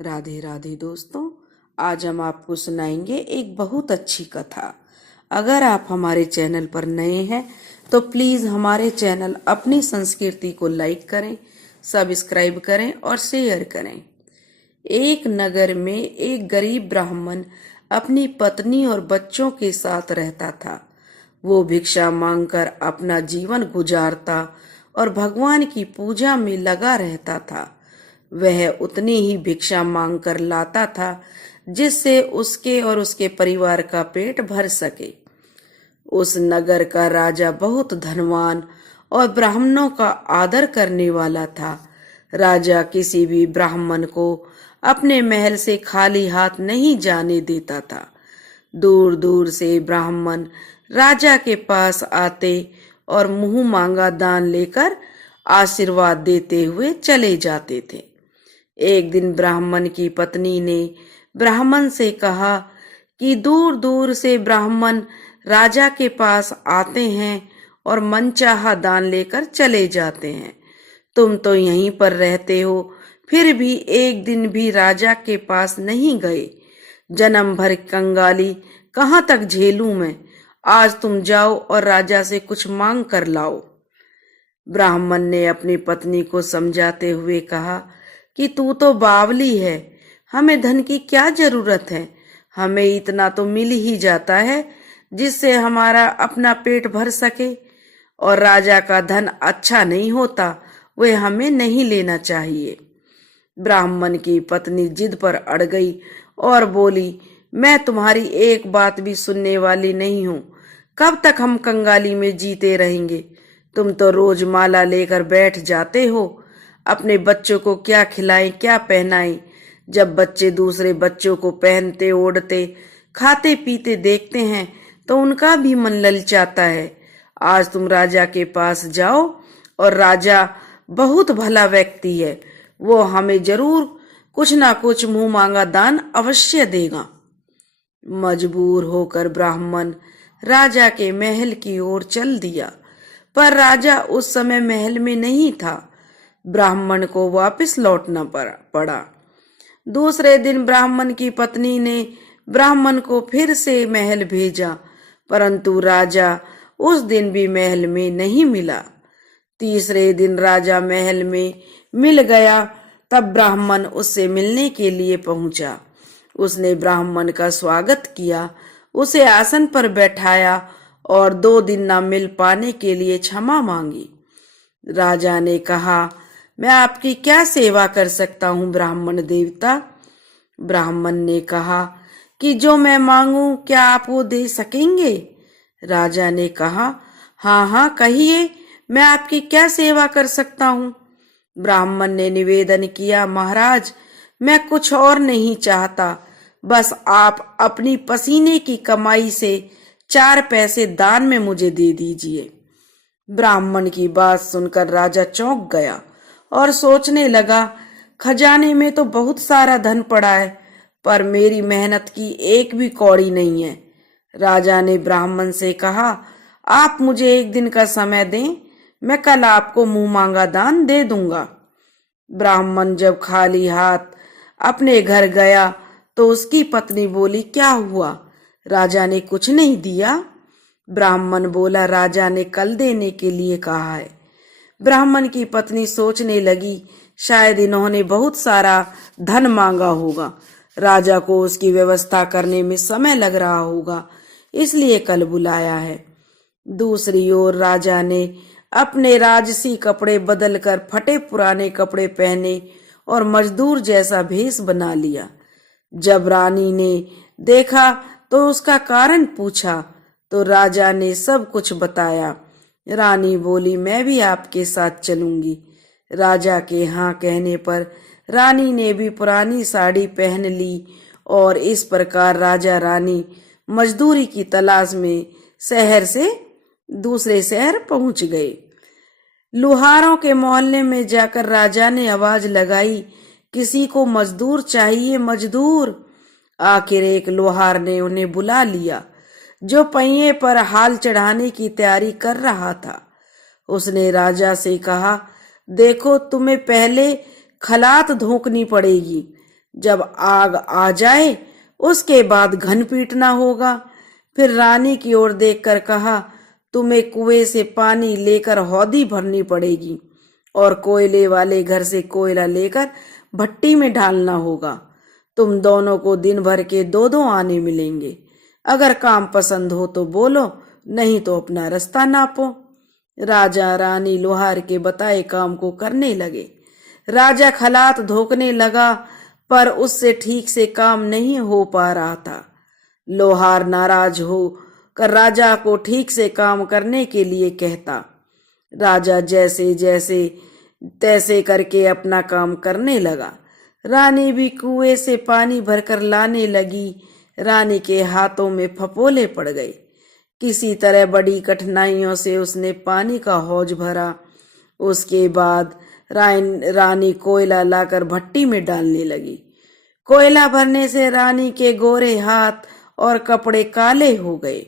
राधे राधे दोस्तों, आज हम आपको सुनाएंगे एक बहुत अच्छी कथा। अगर आप हमारे चैनल पर नए हैं तो प्लीज हमारे चैनल अपनी संस्कृति को लाइक करें, सब्सक्राइब करें और शेयर करें। एक नगर में एक गरीब ब्राह्मण अपनी पत्नी और बच्चों के साथ रहता था। वो भिक्षा मांगकर अपना जीवन गुजारता और भगवान की पूजा में लगा रहता था। वह उतनी ही भिक्षा मांगकर लाता था जिससे उसके और उसके परिवार का पेट भर सके। उस नगर का राजा बहुत धनवान और ब्राह्मणों का आदर करने वाला था। राजा किसी भी ब्राह्मण को अपने महल से खाली हाथ नहीं जाने देता था। दूर दूर से ब्राह्मण राजा के पास आते और मुंह मांगा दान लेकर आशीर्वाद देते हुए चले जाते थे। एक दिन ब्राह्मण की पत्नी ने ब्राह्मण से कहा कि दूर दूर से ब्राह्मण राजा के पास आते हैं और मनचाहा दान लेकर चले जाते हैं। तुम तो यहीं पर रहते हो, फिर भी एक दिन भी राजा के पास नहीं गए। जन्म भर कंगाली कहाँ तक झेलूं मैं। आज तुम जाओ और राजा से कुछ मांग कर लाओ। ब्राह्मण ने अपनी पत्नी को समझाते हुए कहा कि तू तो बावली है, हमें धन की क्या जरूरत है। हमें इतना तो मिल ही जाता है जिससे हमारा अपना पेट भर सके, और राजा का धन अच्छा नहीं होता, वह हमें नहीं लेना चाहिए। ब्राह्मण की पत्नी जिद पर अड़ गई और बोली, मैं तुम्हारी एक बात भी सुनने वाली नहीं हूं। कब तक हम कंगाली में जीते रहेंगे। तुम तो रोज माला लेकर बैठ जाते हो। अपने बच्चों को क्या खिलाएं, क्या पहनाएं। जब बच्चे दूसरे बच्चों को पहनते ओढ़ते खाते पीते देखते हैं तो उनका भी मन ललचाता है। आज तुम राजा के पास जाओ, और राजा बहुत भला व्यक्ति है, वो हमें जरूर कुछ ना कुछ मुंह मांगा दान अवश्य देगा। मजबूर होकर ब्राह्मण राजा के महल की ओर चल दिया, पर राजा उस समय महल में नहीं था। ब्राह्मण को वापस लौटना पड़ा। दूसरे दिन ब्राह्मण की पत्नी ने ब्राह्मण को फिर से महल भेजा, परंतु राजा उस दिन भी महल में नहीं मिला। तीसरे दिन राजा महल में मिल गया, तब ब्राह्मण उससे मिलने के लिए पहुंचा। उसने ब्राह्मण का स्वागत किया, उसे आसन पर बैठाया और 2 दिन न मिल पाने के लिए क्षमा मांगी। राजा ने कहा, मैं आपकी क्या सेवा कर सकता हूँ ब्राह्मण देवता। ब्राह्मण ने कहा कि जो मैं मांगू क्या आप वो दे सकेंगे। राजा ने कहा, हाँ हाँ कहिए, मैं आपकी क्या सेवा कर सकता हूँ। ब्राह्मण ने निवेदन किया, महाराज मैं कुछ और नहीं चाहता, बस आप अपनी पसीने की कमाई से 4 पैसे दान में मुझे दे दीजिए। ब्राह्मण की बात सुनकर राजा चौंक गया और सोचने लगा, खजाने में तो बहुत सारा धन पड़ा है, पर मेरी मेहनत की एक भी कौड़ी नहीं है। राजा ने ब्राह्मण से कहा, आप मुझे 1 दिन का समय दें, मैं कल आपको मुंह मांगा दान दे दूंगा। ब्राह्मण जब खाली हाथ अपने घर गया तो उसकी पत्नी बोली, क्या हुआ, राजा ने कुछ नहीं दिया। ब्राह्मण बोला, राजा ने कल देने के लिए कहा है। ब्राह्मण की पत्नी सोचने लगी, शायद इन्होंने बहुत सारा धन मांगा होगा, राजा को उसकी व्यवस्था करने में समय लग रहा होगा, इसलिए कल बुलाया है। दूसरी ओर राजा ने अपने राजसी कपड़े बदलकर फटे पुराने कपड़े पहने और मजदूर जैसा भेष बना लिया। जब रानी ने देखा तो उसका कारण पूछा तो राजा ने सब कुछ बताया। रानी बोली, मैं भी आपके साथ चलूंगी। राजा के हाँ कहने पर रानी ने भी पुरानी साड़ी पहन ली और इस प्रकार राजा रानी मजदूरी की तलाश में शहर से दूसरे शहर पहुंच गए। लुहारों के मोहल्ले में जाकर राजा ने आवाज लगाई, किसी को मजदूर चाहिए, मजदूर। आखिर एक लोहार ने उन्हें बुला लिया, जो पहिए पर हाल चढ़ाने की तैयारी कर रहा था। उसने राजा से कहा, देखो तुम्हें पहले खलात धोकनी पड़ेगी, जब आग आ जाए उसके बाद घन पीटना होगा। फिर रानी की ओर देखकर कहा, तुम्हें कुएं से पानी लेकर हौदी भरनी पड़ेगी और कोयले वाले घर से कोयला लेकर भट्टी में डालना होगा। तुम दोनों को दिन भर के 2-2 आने मिलेंगे। अगर काम पसंद हो तो बोलो, नहीं तो अपना रास्ता नापो। राजा रानी लोहार के बताए काम को करने लगे। राजा खलात धोखने लगा, पर उससे ठीक से काम नहीं हो पा रहा था। लोहार नाराज हो कर राजा को ठीक से काम करने के लिए कहता। राजा जैसे जैसे तैसे करके अपना काम करने लगा। रानी भी कुएं से पानी भरकर लाने लगी। रानी के हाथों में फपोले पड़ गए। किसी तरह बड़ी कठिनाइयों से उसने पानी का हौज भरा। उसके बाद रानी कोयला लाकर भट्टी में डालने लगी। कोयला भरने से रानी के गोरे हाथ और कपड़े काले हो गए।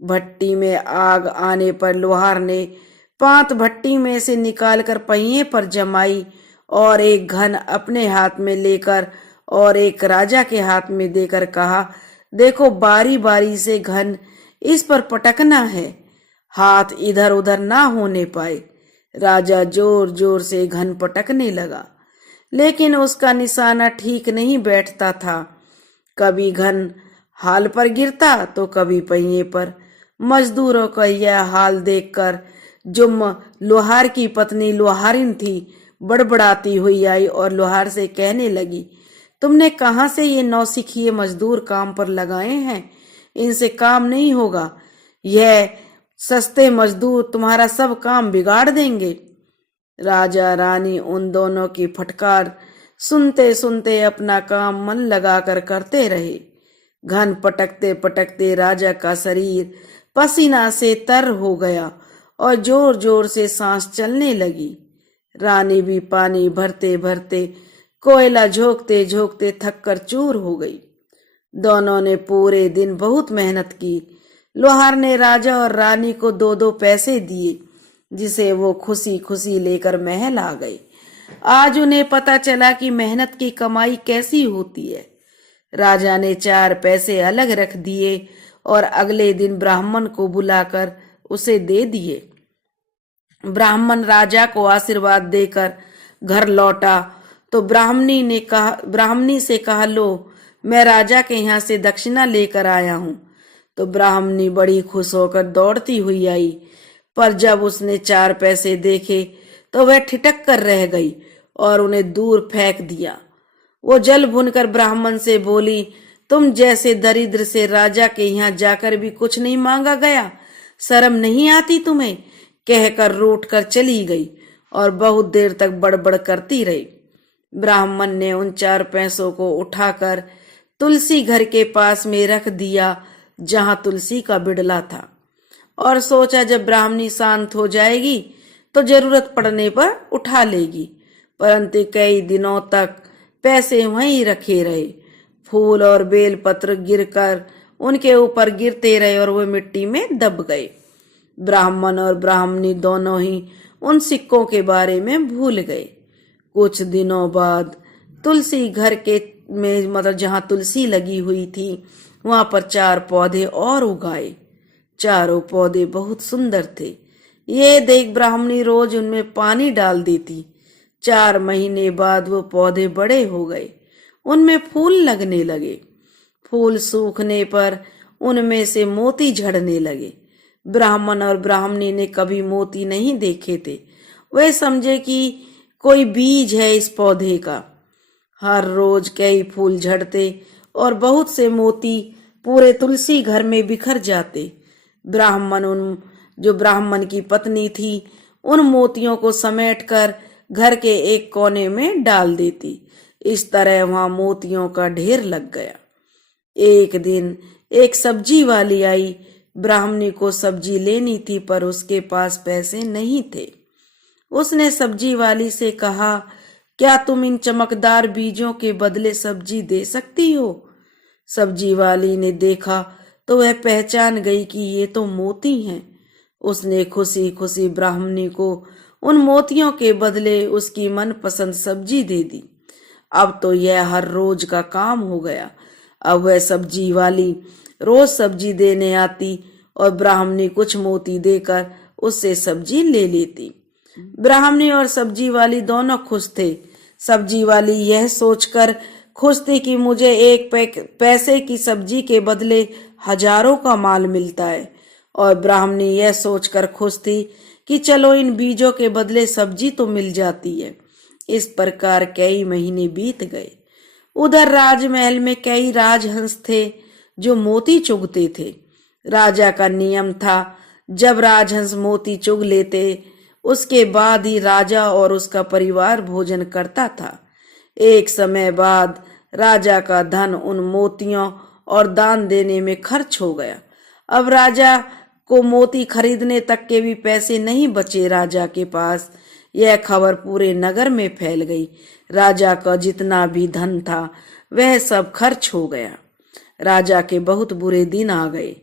भट्टी में आग आने पर लोहार ने 5 भट्टी में से निकालकर पहिए पर जमाई और एक घन अपने हाथ में लेकर और एक राजा के हाथ में देकर कहा, देखो बारी बारी से घन इस पर पटकना है, हाथ इधर उधर ना होने पाए। राजा जोर जोर से घन पटकने लगा, लेकिन उसका निशाना ठीक नहीं बैठता था। कभी घन हाल पर गिरता तो कभी पहिए पर। मजदूरों का यह हाल देखकर जो लोहार की पत्नी लोहारिन थी बड़बड़ाती हुई आई और लोहार से कहने लगी, तुमने कहाँ से ये नौसिखिए मजदूर काम पर लगाए हैं? इनसे काम नहीं होगा। यह सस्ते मजदूर तुम्हारा सब काम बिगाड़ देंगे। राजा रानी उन दोनों की फटकार सुनते सुनते अपना काम मन लगाकर करते रहे। घन पटकते पटकते राजा का शरीर पसीना से तर हो गया और जोर जोर से सांस चलने लगी। रानी भी पानी भरते भरते कोयला झोंकते झोंकते थककर चूर हो गई। दोनों ने पूरे दिन बहुत मेहनत की। लोहार ने राजा और रानी को 2-2 पैसे दिए, जिसे वो खुशी खुशी लेकर महल आ गए। आज उन्हें पता चला कि मेहनत की कमाई कैसी होती है। राजा ने 4 पैसे अलग रख दिए और अगले दिन ब्राह्मण को बुलाकर उसे दे दिए। ब्राह्मण राजा को आशीर्वाद देकर घर लौटा तो ब्राह्मणी से कहा, लो मैं राजा के यहाँ से दक्षिणा लेकर आया हूँ। तो ब्राह्मणी बड़ी खुश होकर दौड़ती हुई आई, पर जब उसने 4 पैसे देखे तो वह ठिठक कर रह गई और उन्हें दूर फेंक दिया। वो जल भुनकर ब्राह्मण से बोली, तुम जैसे दरिद्र से राजा के यहाँ जाकर भी कुछ नहीं मांगा गया, शर्म नहीं आती तुम्हें? कहकर रूठ कर चली गई और बहुत देर तक बड़बड़ करती रही। ब्राह्मण ने उन 4 पैसों को उठाकर तुलसी घर के पास में रख दिया, जहां तुलसी का बिड़ला था, और सोचा जब ब्राह्मणी शांत हो जाएगी तो जरूरत पड़ने पर उठा लेगी। परंतु कई दिनों तक पैसे वहीं रखे रहे। फूल और बेल पत्र गिरकर उनके ऊपर गिरते रहे और वे मिट्टी में दब गए। ब्राह्मण और ब्राह्मणी दोनों ही उन सिक्कों के बारे में भूल गए। कुछ दिनों बाद तुलसी घर के में जहां तुलसी लगी हुई थी वहां पर 4 पौधे और उगाए। चारों पौधे बहुत सुंदर थे। ये देख ब्राह्मणी रोज उनमें पानी डाल देती। 4 महीने बाद वो पौधे बड़े हो गए, उनमें फूल लगने लगे। फूल सूखने पर उनमें से मोती झड़ने लगे। ब्राह्मण और ब्राह्मणी ने कभी मोती नहीं देखे थे। वे समझे कि कोई बीज है इस पौधे का। हर रोज कई फूल झड़ते और बहुत से मोती पूरे तुलसी घर में बिखर जाते। ब्राह्मण की पत्नी थी उन मोतियों को समेटकर घर के एक कोने में डाल देती। इस तरह वहां मोतियों का ढेर लग गया। एक दिन एक सब्जी वाली आई। ब्राह्मणी को सब्जी लेनी थी, पर उसके पास पैसे नहीं थे। उसने सब्जी वाली से कहा, क्या तुम इन चमकदार बीजों के बदले सब्जी दे सकती हो? सब्जी वाली ने देखा तो वह पहचान गई कि ये तो मोती हैं। उसने खुशी खुशी ब्राह्मणी को उन मोतियों के बदले उसकी मनपसंद सब्जी दे दी। अब तो यह हर रोज का काम हो गया। अब वह सब्जी वाली रोज सब्जी देने आती और ब्राह्मणी कुछ मोती देकर उससे सब्जी ले लेती। ब्राह्मणी और सब्जी वाली दोनों खुश थे। सब्जी वाली यह सोचकर खुश थी कि मुझे एक पैसे की सब्जी के बदले हजारों का माल मिलता है, और ब्राह्मणी यह सोचकर खुश थी कि चलो इन बीजों के बदले सब्जी तो मिल जाती है। इस प्रकार कई महीने बीत गए। उधर राजमहल में कई राजहंस थे जो मोती चुगते थे। राजा का नियम था, जब राजहंस मोती चुग लेते उसके बाद ही राजा और उसका परिवार भोजन करता था। एक समय बाद राजा का धन उन मोतियों और दान देने में खर्च हो गया। अब राजा को मोती खरीदने तक के भी पैसे नहीं बचे राजा के पास। यह खबर पूरे नगर में फैल गई। राजा का जितना भी धन था वह सब खर्च हो गया। राजा के बहुत बुरे दिन आ गए।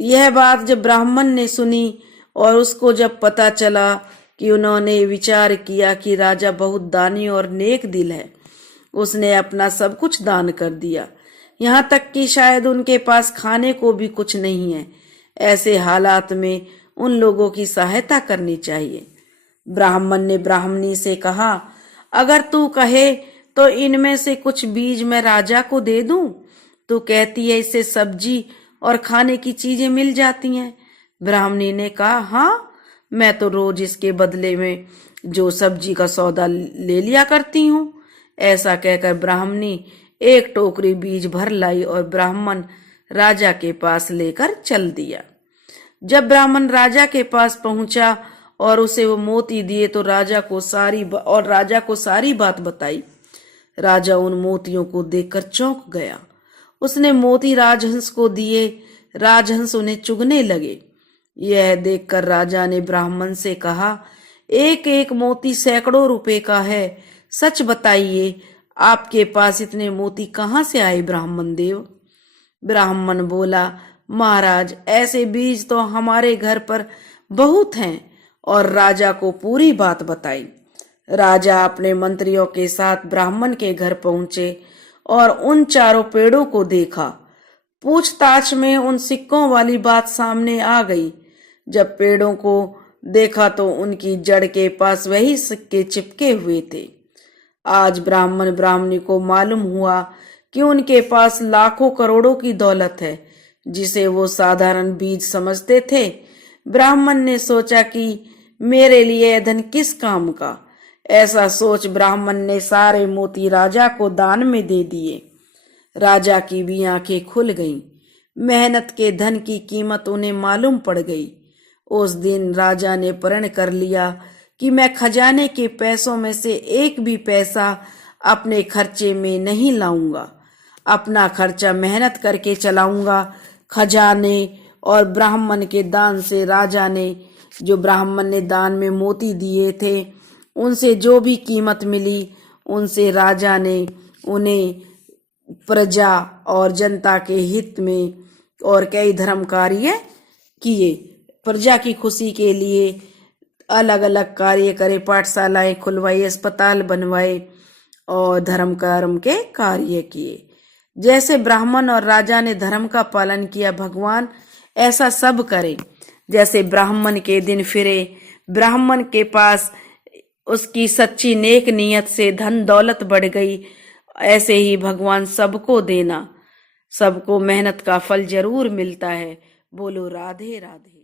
यह बात जब ब्राह्मण ने सुनी और उसको जब पता चला कि उन्होंने विचार किया कि राजा बहुत दानी और नेक दिल है, उसने अपना सब कुछ दान कर दिया, यहाँ तक कि शायद उनके पास खाने को भी कुछ नहीं है। ऐसे हालात में उन लोगों की सहायता करनी चाहिए। ब्राह्मण ने ब्राह्मणी से कहा, अगर तू कहे तो इनमें से कुछ बीज मैं राजा को दे दूं। तू कहती है इससे सब्जी और खाने की चीजें मिल जाती हैं। ब्राह्मणी ने कहा, हाँ, मैं तो रोज इसके बदले में जो सब्जी का सौदा ले लिया करती हूँ। ऐसा कहकर ब्राह्मणी एक टोकरी बीज भर लाई और ब्राह्मण राजा के पास लेकर चल दिया। जब ब्राह्मण राजा के पास पहुंचा और उसे वो मोती दिए तो राजा को सारी बात बताई। राजा उन मोतियों को देखकर चौंक गया। उसने मोती राजहंस को दिए। राजहंस उन्हें चुगने लगे। यह देखकर राजा ने ब्राह्मण से कहा, एक एक मोती सैकड़ों रुपए का है। सच बताइए, आपके पास इतने मोती कहाँ से आए ब्राह्मण देव? ब्राह्मण बोला, महाराज, ऐसे बीज तो हमारे घर पर बहुत हैं। और राजा को पूरी बात बताई। राजा अपने मंत्रियों के साथ ब्राह्मण के घर पहुंचे और उन चारों पेड़ों को देखा। पूछताछ में उन सिक्कों वाली बात सामने आ गई। जब पेड़ों को देखा तो उनकी जड़ के पास वही सिक्के चिपके हुए थे। आज ब्राह्मण ब्राह्मणी को मालूम हुआ कि उनके पास लाखों करोड़ों की दौलत है, जिसे वो साधारण बीज समझते थे। ब्राह्मण ने सोचा कि मेरे लिए यह धन किस काम का। ऐसा सोच ब्राह्मण ने सारे मोती राजा को दान में दे दिए। राजा की भी आंखें खुल गईं। मेहनत के धन की कीमत उन्हें मालूम पड़ गई। उस दिन राजा ने प्रण कर लिया कि मैं खजाने के पैसों में से एक भी पैसा अपने खर्चे में नहीं लाऊंगा। अपना खर्चा मेहनत करके चलाऊंगा। खजाने और ब्राह्मण के दान से राजा ने, जो ब्राह्मण ने दान में मोती दिए थे, उनसे जो भी कीमत मिली, उनसे राजा ने उन्हें प्रजा और जनता के हित में और कई धर्म कार्य किए। प्रजा की खुशी के लिए अलग अलग कार्य करे, पाठशालाएं खुलवाई, अस्पताल बनवाए और धर्म कर्म के कार्य किए। जैसे ब्राह्मण और राजा ने धर्म का पालन किया, भगवान ऐसा सब करे। जैसे ब्राह्मण के दिन फिरे, ब्राह्मण के पास उसकी सच्ची नेक नियत से धन दौलत बढ़ गई, ऐसे ही भगवान सबको देना। सबको मेहनत का फल जरूर मिलता है। बोलो राधे राधे।